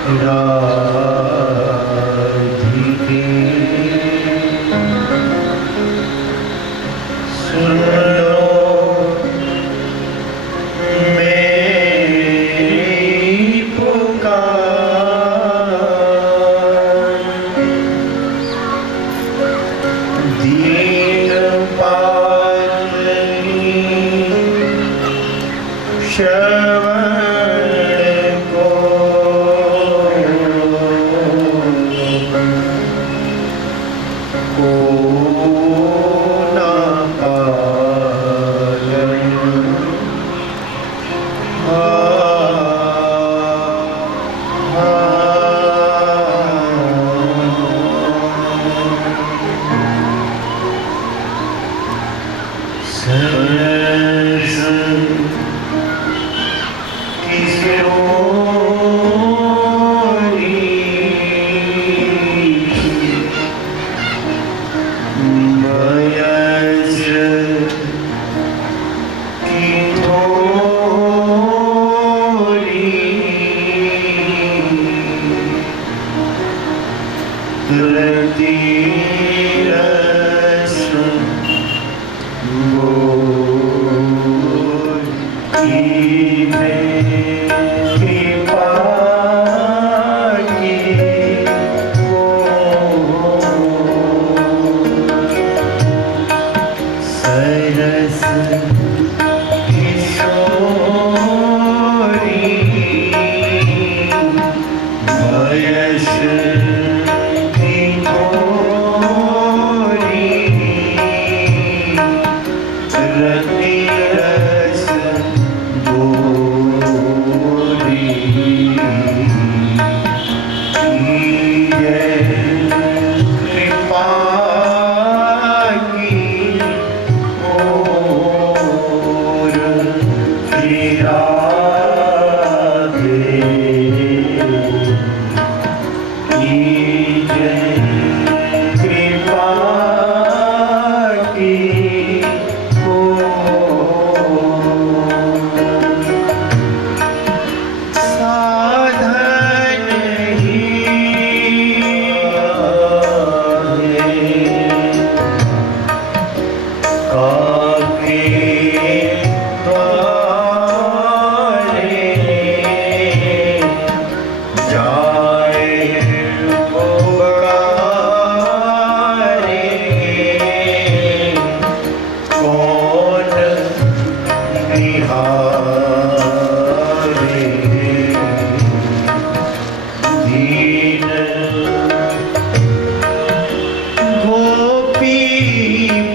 राधिके सुन लो मेरी पुकार, दीन पालनी श्रवण को ना पालन। सरस किशोरी मयस की थोरी रति रस सरस किशोरी मयस की थोरी रति रस गोरी कृपा की ओर श्री राधे की जय। कृपा की साधन ही काके द्वारे जाए पुकारे, कौन निहारे। दीन गोपी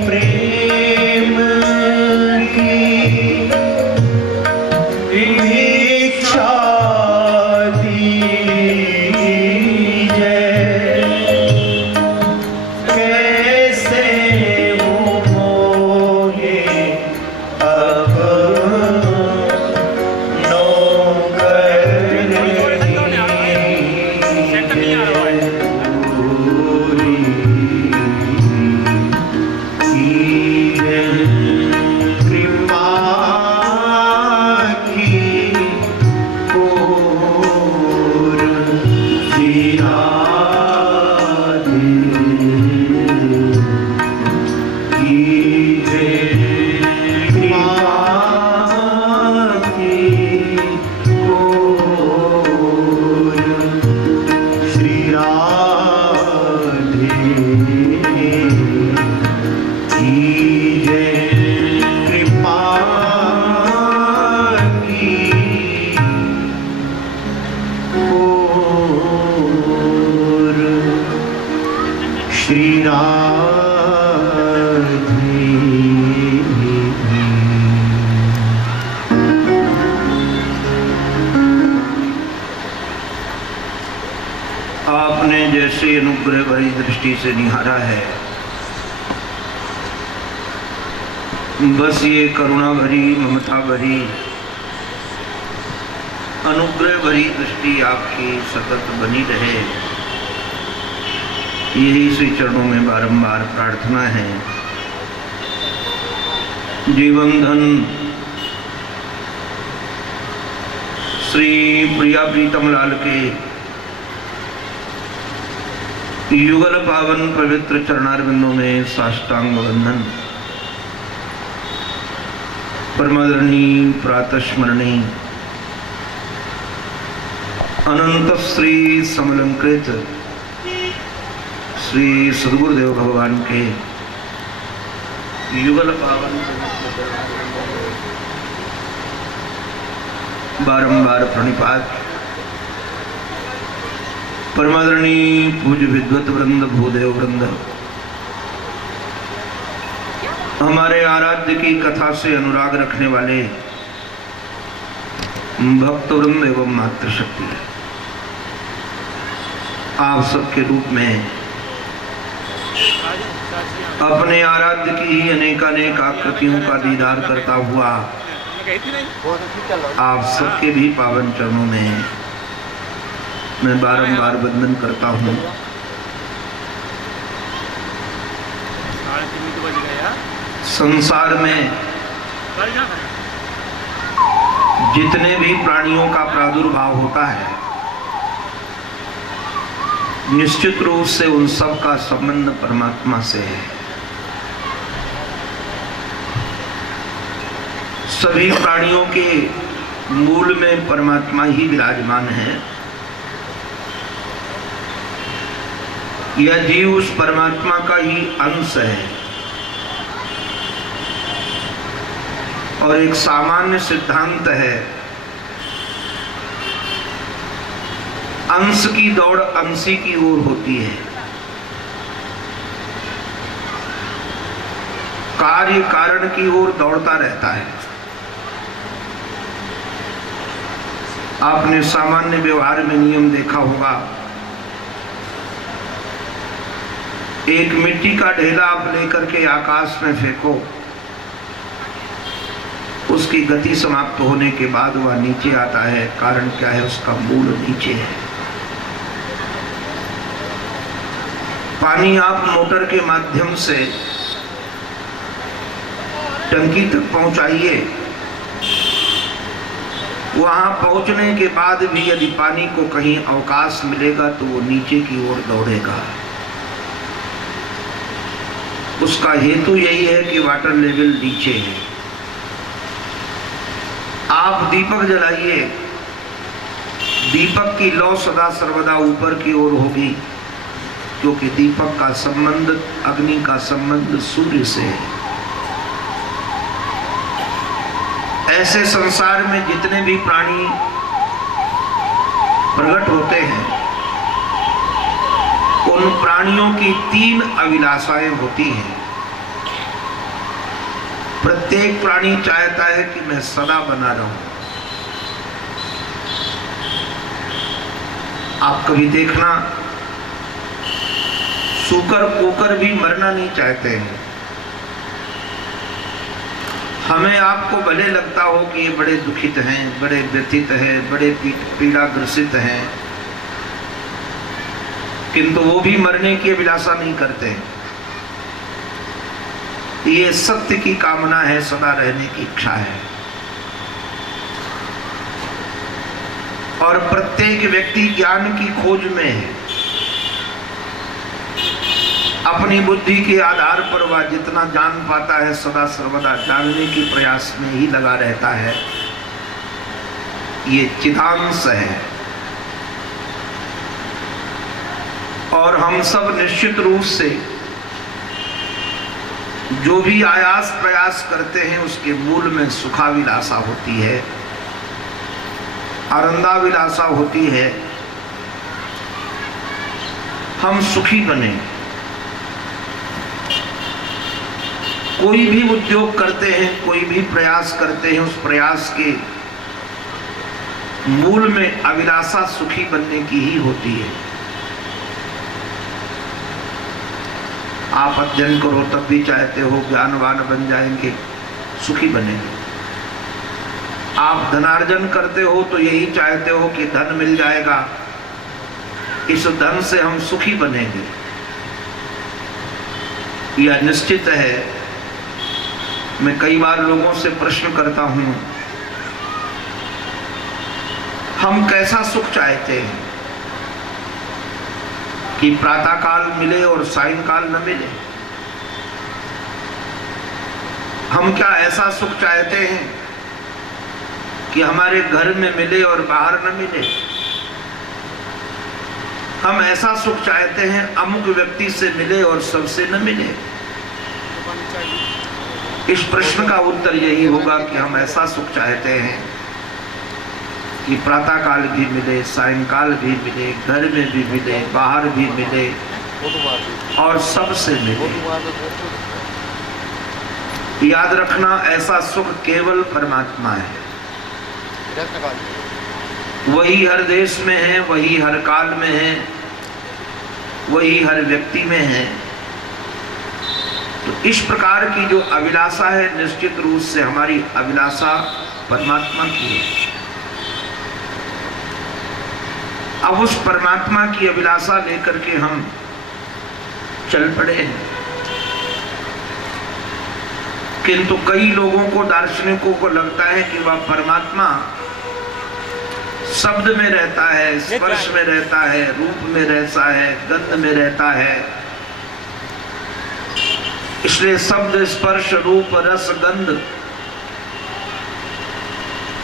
प्रेम की भिक्षा दीजिए, कैसे मोहे अब कृपा की ओर श्री राधे की जय। कृपा की ओर श्री राधे की जय। कृपा की ओर श्री राधे। आपने जैसे अनुग्रह भरी दृष्टि से निहारा है, बस ये करुणा भरी ममता भरी अनुग्रह भरी दृष्टि आपकी सतत बनी रहे, यही श्री चरणों में बारंबार प्रार्थना है। जीवन धन श्री प्रिया प्रीतम लाल के युगल पावन पवित्र चरणारविंदों में साष्टांग वंदन। परमादरणीय प्रातस्मरणी अनंत श्री समलंकृत श्री सद्गुरुदेव भगवान के युगल पावन बारंबार प्रणिपात। परमादरणीय पूज्य विद्वत वृंद, भूदेव वृंद, हमारे आराध्य की कथा से अनुराग रखने वाले भक्त वृंद एवं मातृशक्ति, आप सबके रूप में अपने आराध्य की ही अनेकानेक आकृतियों का दीदार करता हुआ आप सबके भी पावन चरणों में मैं बारंबार वंदन करता हूँ। संसार में जितने भी प्राणियों का प्रादुर्भाव होता है, निश्चित रूप से उन सब का संबंध परमात्मा से है। सभी प्राणियों के मूल में परमात्मा ही विराजमान है। यह जीव उस परमात्मा का ही अंश है और एक सामान्य सिद्धांत है, अंश की दौड़ अंशी की ओर होती है। कार्य कारण की ओर दौड़ता रहता है। आपने सामान्य व्यवहार में नियम देखा होगा, एक मिट्टी का ढेला आप लेकर के आकाश में फेंको, उसकी गति समाप्त होने के बाद वह नीचे आता है। कारण क्या है? उसका मूल नीचे है। पानी आप मोटर के माध्यम से टंकी तक पहुंचाइए, वहां पहुंचने के बाद भी यदि पानी को कहीं अवकाश मिलेगा तो वो नीचे की ओर दौड़ेगा। उसका हेतु यही है कि वाटर लेवल नीचे है। आप दीपक जलाइए, दीपक की लौ सदा सर्वदा ऊपर की ओर होगी, क्योंकि दीपक का संबंध, अग्नि का संबंध सूर्य से है। ऐसे संसार में जितने भी प्राणी प्रकट होते हैं, उन प्राणियों की तीन अभिलाषाएं होती हैं। प्रत्येक प्राणी चाहता है कि मैं सदा बना रहूं। आप कभी देखना, सूकर कोकर भी मरना नहीं चाहते हैं। हमें आपको भले लगता हो कि ये बड़े दुखित हैं, बड़े व्यथित हैं, बड़े पीड़ा ग्रसित हैं, किंतु वो भी मरने की अभिलाषा नहीं करते हैं। ये सत्य की कामना है, सदा रहने की इच्छा है। और प्रत्येक व्यक्ति ज्ञान की खोज में है। अपनी बुद्धि के आधार पर वह जितना जान पाता है, सदा सर्वदा जानने के प्रयास में ही लगा रहता है। ये चिदांश है। और हम सब निश्चित रूप से जो भी आयास प्रयास करते हैं, उसके मूल में सुखाविलासा होती है, आनंदाविलासा होती है। हम सुखी बने। कोई भी उद्योग करते हैं, कोई भी प्रयास करते हैं, उस प्रयास के मूल में अभिलाषा सुखी बनने की ही होती है। आप अध्ययन करो तब भी चाहते हो ज्ञानवान बन जाएंगे, सुखी बनेंगे। आप धनार्जन करते हो तो यही चाहते हो कि धन मिल जाएगा, इस धन से हम सुखी बनेंगे। यह निश्चित है। मैं कई बार लोगों से प्रश्न करता हूं, हम कैसा सुख चाहते हैं? कि प्रातः काल मिले और सायंकाल न मिले। हम क्या ऐसा सुख चाहते हैं कि हमारे घर में मिले और बाहर न मिले? हम ऐसा सुख चाहते हैं अमुक व्यक्ति से मिले और सबसे न मिले? इस प्रश्न का उत्तर यही होगा कि हम ऐसा सुख चाहते हैं कि प्रातः काल भी मिले, सायंकाल भी मिले, घर में भी मिले, बाहर भी मिले और सबसे मिले। याद रखना, ऐसा सुख केवल परमात्मा है। वही हर देश में है, वही हर काल में है, वही हर व्यक्ति में है। तो इस प्रकार की जो अभिलाषा है, निश्चित रूप से हमारी अभिलाषा परमात्मा की है। अब उस परमात्मा की अभिलाषा लेकर के हम चल पड़े हैं। किंतु कई लोगों को, दार्शनिकों को लगता है कि वह परमात्मा शब्द में रहता है, स्पर्श में रहता है, रूप में रहता है, गंध में रहता है। इसलिए शब्द, स्पर्श, रूप, रस, गंध,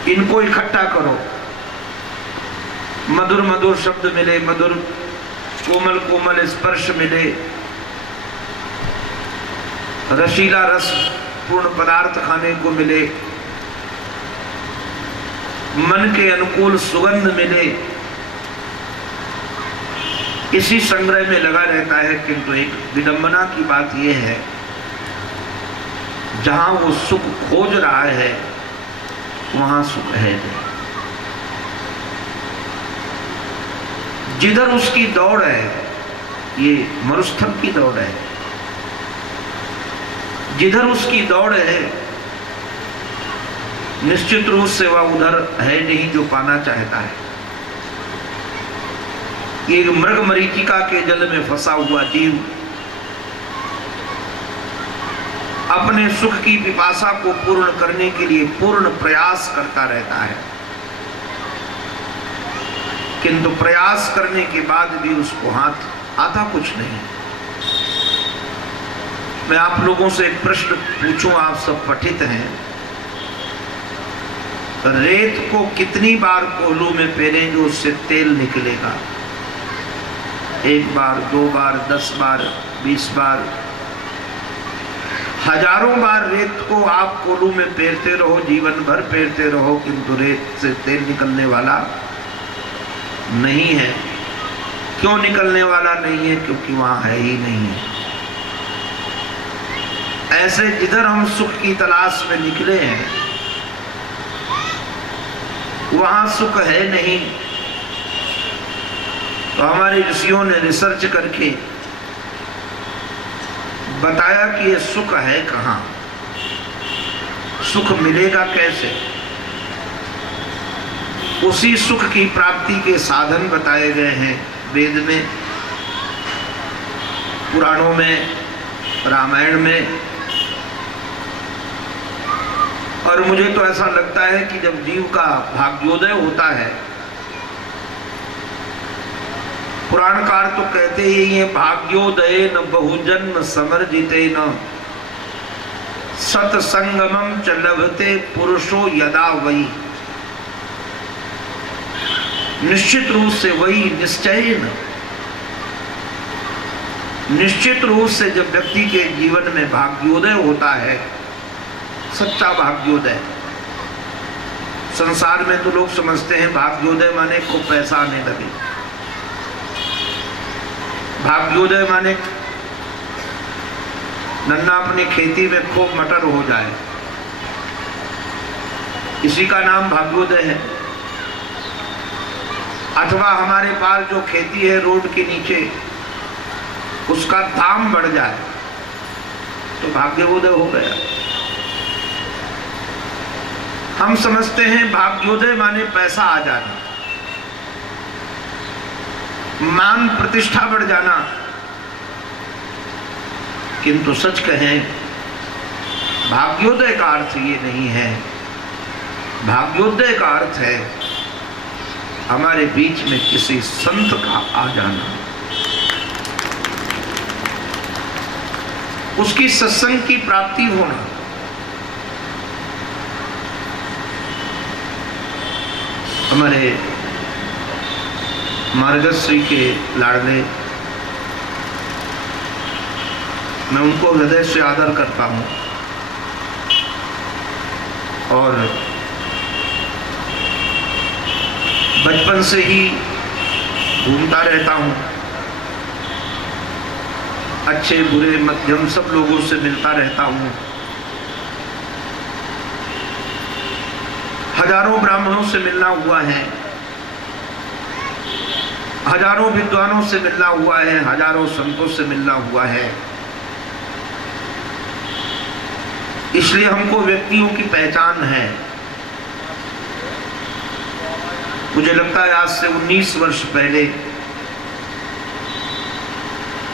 इनको इकट्ठा करो। मधुर मधुर शब्द मिले, मधुर कोमल कोमल स्पर्श मिले, रसीला रस पूर्ण पदार्थ खाने को मिले, मन के अनुकूल सुगंध मिले, इसी संग्रह में लगा रहता है। किंतु एक विडंबना की बात यह है, जहां वो सुख खोज रहा है वहां सुख है नहीं। जिधर उसकी दौड़ है, ये मरुस्थल की दौड़ है, जिधर उसकी दौड़ है निश्चित रूप से वह उधर है नहीं जो पाना चाहता है। ये मृग मरीचिका के जल में फंसा हुआ जीव अपने सुख की पिपासा को पूर्ण करने के लिए पूर्ण प्रयास करता रहता है, किंतु प्रयास करने के बाद भी उसको हाथ आता कुछ नहीं। मैं आप लोगों से एक प्रश्न पूछूं, आप सब पठित हैं। रेत को कितनी बार कोल्हू में पेरेंगे उससे तेल निकलेगा? 1 बार, 2 बार, 10 बार, 20 बार, हजारों बार रेत को आप कोल्हू में पेरते रहो, जीवन भर पेरते रहो, किंतु रेत से तेल निकलने वाला नहीं है। क्यों निकलने वाला नहीं है? क्योंकि वहां है ही नहीं है। ऐसे जिधर हम सुख की तलाश में निकले हैं वहां सुख है नहीं। तो हमारे ऋषियों ने रिसर्च करके बताया कि ये सुख है कहां, सुख मिलेगा कैसे। उसी सुख की प्राप्ति के साधन बताए गए हैं वेद में, पुराणों में, रामायण में। और मुझे तो ऐसा लगता है कि जब जीव का भाग्योदय होता है, पुराणकार तो कहते ही हैं, भाग्योदय न बहुजन्म समर्जिते न सत्संगमम च लभते पुरुषो यदा वही। निश्चित रूप से वही, निश्चय न, निश्चित रूप से जब व्यक्ति के जीवन में भाग्योदय होता है, सच्चा भाग्योदय। संसार में तो लोग समझते हैं भाग्योदय माने को पैसा आने लगे, भाग्योदय माने नन्ना अपनी खेती में खूब मटर हो जाए, इसी का नाम भाग्योदय है। अथवा हमारे पास जो खेती है रोड के नीचे, उसका दाम बढ़ जाए तो भाग्योदय हो गया। हम समझते हैं भाग्योदय माने पैसा आ जाना, मान प्रतिष्ठा बढ़ जाना, किंतु सच कहें भाग्योदय का अर्थ ये नहीं है। भाग्योदय का अर्थ है हमारे बीच में किसी संत का आ जाना, उसकी सत्संग की प्राप्ति होना। हमारे महाराजश्री के लाडले, मैं उनको हृदय से आदर करता हूँ और बचपन से ही घूमता रहता हूँ, अच्छे बुरे मध्यम सब लोगों से मिलता रहता हूँ। हजारों ब्राह्मणों से मिलना हुआ है, हजारों विद्वानों से मिलना हुआ है, हजारों संतों से मिलना हुआ है। इसलिए हमको व्यक्तियों की पहचान है। मुझे लगता है आज से 19 वर्ष पहले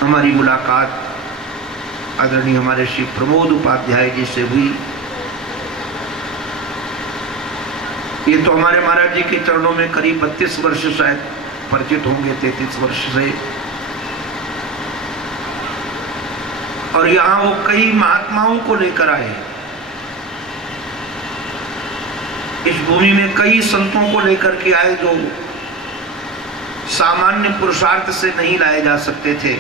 हमारी मुलाकात आदरणीय हमारे श्री प्रमोद उपाध्याय जी से हुई। ये तो हमारे महाराज जी के चरणों में करीब 32 वर्ष शायद परिचित होंगे, 33 वर्ष से। और यहाँ वो कई महात्माओं को लेकर आए, इस भूमि में कई संतों को लेकर के आए जो सामान्य पुरुषार्थ से नहीं लाए जा सकते थे,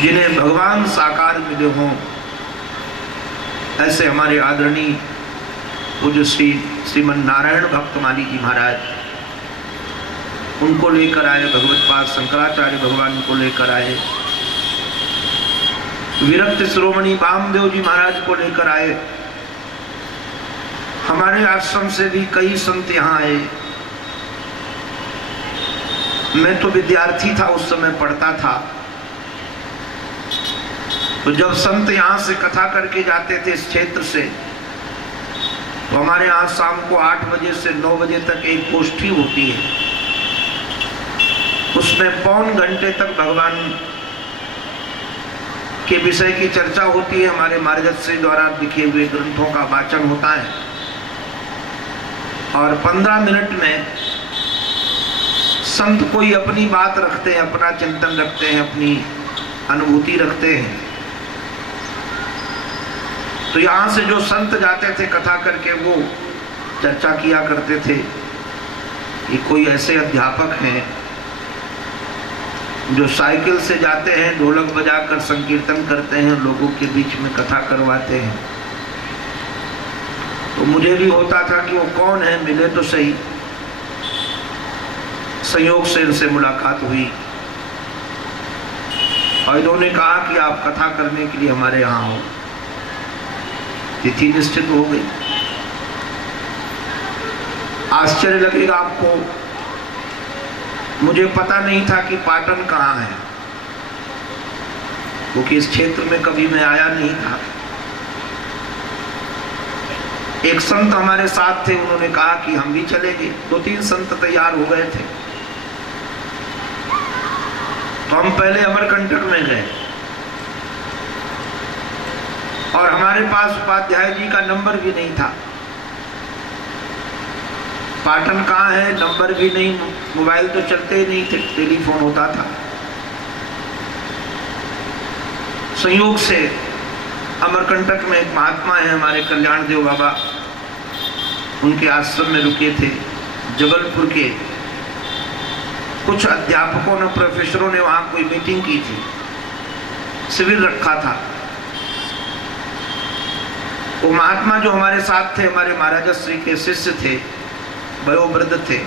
जिन्हें भगवान साकार मिले हों। ऐसे हमारे आदरणीय पूज्य श्रीमन नारायण भक्तमाली जी महाराज, उनको लेकर आए, भगवत्पाद शंकराचार्य भगवान को लेकर आए, विरक्त शिरोमणि वामदेव जी महाराज को लेकर आए। हमारे आश्रम से भी कई संत यहाँ आए। मैं तो विद्यार्थी था, उस समय पढ़ता था, तो जब संत यहाँ से कथा करके जाते थे इस क्षेत्र से, तो हमारे यहाँ शाम को 8 बजे से 9 बजे तक एक गोष्ठी होती है। उसमें पौन घंटे तक भगवान के विषय की चर्चा होती है। हमारे महाराजश्री द्वारा लिखे हुए ग्रंथों का वाचन होता है और 15 मिनट में संत कोई अपनी बात रखते हैं, अपना चिंतन रखते हैं, अपनी अनुभूति रखते हैं। तो यहाँ से जो संत जाते थे कथा करके, वो चर्चा किया करते थे कि कोई ऐसे अध्यापक हैं जो साइकिल से जाते हैं, ढोलक बजाकर संकीर्तन करते हैं, लोगों के बीच में कथा करवाते हैं। तो मुझे भी होता था कि वो कौन है, मिले तो सही। संयोग से इनसे मुलाकात हुई और इन्होंने कहा कि आप कथा करने के लिए हमारे यहाँ हो। तिथि निश्चित हो गई। आश्चर्य लगेगा आपको, मुझे पता नहीं था कि पाटन कहाँ है, क्योंकि इस क्षेत्र में कभी मैं आया नहीं था। एक संत हमारे साथ थे, उन्होंने कहा कि हम भी चलेंगे। 2-3 संत तैयार हो गए थे, तो हम पहले अमरकंटक में गए और हमारे पास उपाध्याय जी का नंबर भी नहीं था। पाटन कहाँ है, नंबर भी नहीं, मोबाइल तो चलते ही नहीं थे, टेलीफोन होता था। संयोग से अमरकंटक में एक महात्मा है हमारे कल्याण देव बाबा, उनके आश्रम में रुके थे। जबलपुर के कुछ अध्यापकों ने, प्रोफेसरों ने वहाँ कोई मीटिंग की थी, शिविर रखा था। वो महात्मा जो हमारे साथ थे, हमारे महाराजश्री के शिष्य थे, वयोवृद्ध थे।